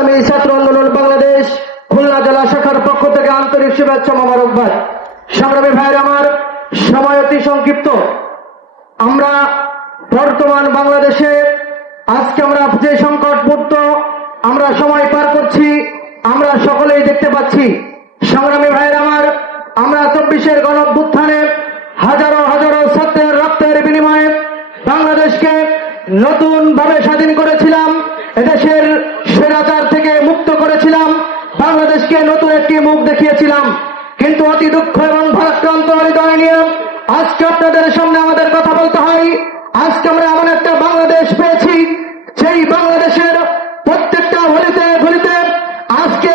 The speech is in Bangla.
আমি ছাত্র আন্দোলন বাংলাদেশ খুলনা জেলা শাখার পক্ষ থেকে আন্তরিক শুভেচ্ছা মোবারকবাদ। সংগ্রামী ভাইয়ের আমার, সময় অতি সংক্ষিপ্ত। আমরা বর্তমান বাংলাদেশে আজকে আমরা যে সংকটমুক্ত আমরা সময় পার করছি, আমরা সকলেই দেখতে পাচ্ছি। সংগ্রামী ভাইয়ের আমার, আমরা 24-এর গণঅভ্যুত্থানে হাজারো হাজারো ছাত্রের রক্তের বিনিময়ে বাংলাদেশকে নতুন ভাবে স্বাধীন করেছিলাম, এদেশের স্বৈরাচার থেকে মুক্ত করেছিলাম, বাংলাদেশকে নতুন একটি মুখ দেখিয়েছিলাম। কিন্তু অতি দুঃখ এবং ভারাক্রান্ত হৃদয় নিয়ে আজকে আপনাদের সামনে আমাদের কথা বলতে হয়। আজকে আমরা এমন একটা বাংলাদেশ পেয়েছি, সেই বাংলাদেশের প্রত্যেকটা গলিতে গলিতে আজকে